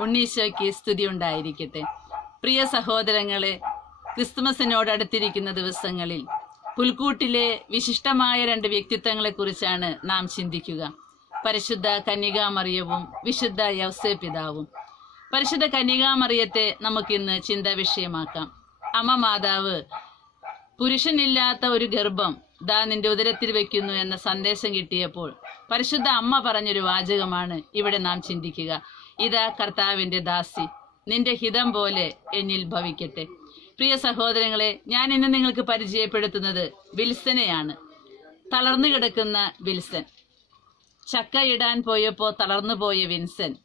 ഉണ്ണീശോയ്ക്ക് സ്തുതി ഉണ്ടായിരിക്കട്ടെ. പ്രിയ സഹോദരങ്ങളെ ക്രിസ്തുമസിനോട് അടുത്തിരിക്കുന്ന ദിവസങ്ങളിൽ പുൽക്കൂട്ടിലെ വിശിഷ്ടമായ രണ്ട് വ്യക്തിത്വങ്ങളെ കുറിച്ചാണ് നാം ചിന്തിക്കുക. പരിശുദ്ധ കന്യകാമറിയവും വിശുദ്ധ യവസേ പിതാവും. പരിശുദ്ധ കന്യകാമറിയത്തെ നമുക്കിന്ന് ചിന്താ വിഷയമാക്കാം. അമ്മ മാതാവ് പുരുഷനില്ലാത്ത ഒരു ഗർഭം ദാ നിന്റെ ഉദരത്തിൽ വെക്കുന്നു എന്ന സന്ദേശം കിട്ടിയപ്പോൾ പരിശുദ്ധ അമ്മ പറഞ്ഞൊരു വാചകമാണ് ഇവിടെ നാം ചിന്തിക്കുക. ഇതാ കർത്താവിന്റെ ദാസി. നിന്റെ ഹിതം പോലെ എന്നിൽ ഭവിക്കട്ടെ. പ്രിയ സഹോദരങ്ങളെ ഞാൻ ഇന്ന് നിങ്ങൾക്ക് പരിചയപ്പെടുത്തുന്നത് വിൽസനെയാണ്. തളർന്നു കിടക്കുന്ന വിൽസൻ. ചക്ക ഇടാൻ പോയപ്പോ തളർന്നു പോയ വിൻസൻ.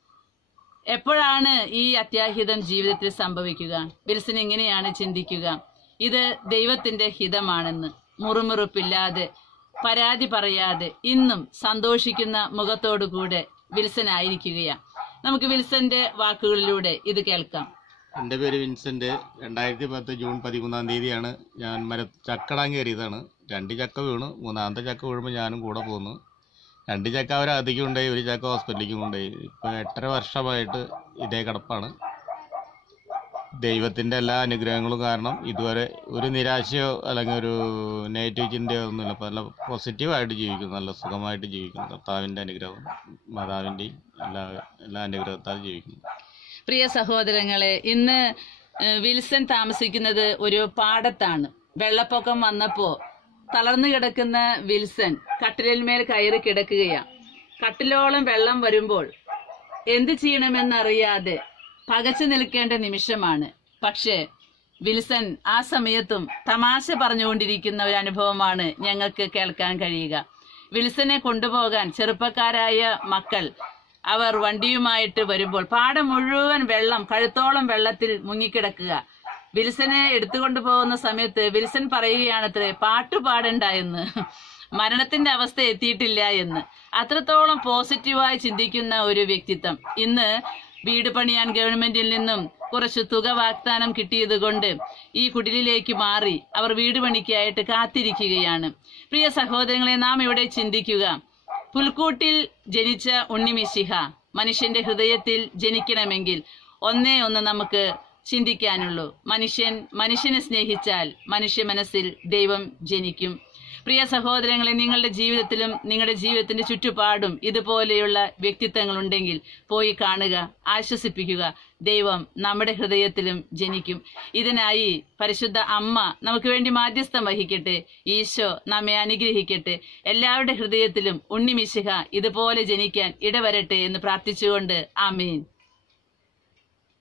എപ്പോഴാണ് ഈ അത്യാഹിതം ജീവിതത്തിൽ സംഭവിക്കുക? വിൽസൻ ഇങ്ങനെയാണ് ചിന്തിക്കുക? ഇത് ദൈവത്തിന്റെ ഹിതമാണെന്ന്. മുറുമുറുപ്പില്ലാതെ പരാതി പറയാതെ ഇന്നും സന്തോഷിക്കുന്ന മുഖത്തോടുകൂടെ വിൽസൻ ആയിരിക്കുകയാണ് നമുക്ക് വിൽസന്റെ വാക്കുകളിലൂടെ ഇത് കേൾക്കാം. എന്റെ പേര് വിൻസെന്റ് രണ്ടായിരത്തി പത്ത് ജൂൺ പതിമൂന്നാം തീയതിയാണ് ഞാൻ മര ചക്കടാൻ കയറിയതാണ്. രണ്ട് ചക്ക വീണു. മൂന്നാമത്തെ ചക്ക വീഴുമ്പോൾ ഞാനും കൂടെ പോന്നു. രണ്ട് ചക്ക അവർ അധികം ഉണ്ടായി. ഒരു ചക്ക ഹോസ്പിറ്റലിലേക്ക് കൊണ്ടുപോയി. ഇപ്പോൾ എട്ടര വർഷമായിട്ട് ഇതേ കിടപ്പാണ്. ദൈവത്തിന്റെ എല്ലാ അനുഗ്രഹങ്ങളും കാരണം ഇതുവരെ ഒരു നിരാശയോ അല്ലെങ്കിൽ ഒരു നെഗറ്റീവ് ചിന്തയോ ഒന്നുമില്ല. അപ്പോൾ നല്ല പോസിറ്റീവായിട്ട് ജീവിക്കുന്നു. നല്ല സുഖമായിട്ട് ജീവിക്കുന്നു. കർത്താവിന്റെ അനുഗ്രഹം മാതാവിന്റെയും എല്ലാ എല്ലാ അനുഗ്രഹത്താൽ ജീവിക്കുന്നു. പ്രിയ സഹോദരങ്ങളെ ഇന്ന് വിൽസൺ താമസിക്കുന്നത് ഒരു പാടത്താണ്. വെള്ളപ്പൊക്കം വന്നപ്പോൾ തളർന്നു കിടക്കുന്ന വിൽസൺ കട്ടിലിന്മേൽ കയറി കിടക്കുകയാണ്. കട്ടിലോളം വെള്ളം വരുമ്പോൾ എന്ത് ചെയ്യണമെന്നറിയാതെ പകച്ചു നിൽക്കേണ്ട നിമിഷമാണ്. പക്ഷേ വിൽസൺ ആ സമയത്തും തമാശ പറഞ്ഞുകൊണ്ടിരിക്കുന്ന ഒരു അനുഭവമാണ് ഞങ്ങൾക്ക് കേൾക്കാൻ കഴിയുക. വിൽസനെ കൊണ്ടുപോകാൻ ചെറുപ്പക്കാരായ മക്കൾ അവർ വണ്ടിയുമായിട്ട് വരുമ്പോൾ പാടം മുഴുവൻ വെള്ളം കഴുത്തോളം വെള്ളത്തിൽ മുങ്ങിക്കിടക്കുക. വിൽസനെ എടുത്തുകൊണ്ടു പോകുന്ന സമയത്ത് വിൽസൺ പറയുകയാണത്രേ പാട്ട് പാടണ്ട എന്ന് മരണത്തിന്റെ അവസ്ഥ എത്തിയിട്ടില്ല എന്ന്. അത്രത്തോളം പോസിറ്റീവായി ചിന്തിക്കുന്ന ഒരു വ്യക്തിത്വം. ഇന്ന് വീട് പണിയാൻ ഗവൺമെന്റിൽ നിന്നും കുറച്ച് തുക വാഗ്ദാനം കിട്ടിയതുകൊണ്ട് ഈ കുടിലിലേക്ക് മാറി അവർ വീട് പണിക്കായിട്ട് കാത്തിരിക്കുകയാണ്. പ്രിയ സഹോദരങ്ങളെ നാം ഇവിടെ ചിന്തിക്കുക. പുൽക്കൂട്ടിൽ ജനിച്ച ഉണ്ണിമിശിഹ മനുഷ്യന്റെ ഹൃദയത്തിൽ ജനിക്കണമെങ്കിൽ ഒന്നേ ഒന്ന് നമുക്ക് ചിന്തിക്കാനുള്ളൂ. മനുഷ്യൻ മനുഷ്യനെ സ്നേഹിച്ചാൽ മനുഷ്യ മനസ്സിൽ ദൈവം ജനിക്കും. പ്രിയ സഹോദരങ്ങളെ നിങ്ങളുടെ ജീവിതത്തിലും നിങ്ങളുടെ ജീവിതത്തിന്റെ ചുറ്റുപാടും ഇതുപോലെയുള്ള വ്യക്തിത്വങ്ങൾ ഉണ്ടെങ്കിൽ പോയി കാണുക ആശ്വസിപ്പിക്കുക. ദൈവം നമ്മുടെ ഹൃദയത്തിലും ജനിക്കും. ഇതിനായി പരിശുദ്ധ അമ്മ നമുക്ക് വേണ്ടി മാധ്യസ്ഥം വഹിക്കട്ടെ. ഈശോ നമ്മെ അനുഗ്രഹിക്കട്ടെ. എല്ലാവരുടെ ഹൃദയത്തിലും ഉണ്ണിമിശിഹ ഇതുപോലെ ജനിക്കാൻ ഇടവരട്ടെ എന്ന് പ്രാർത്ഥിച്ചുകൊണ്ട് ആമീൻ.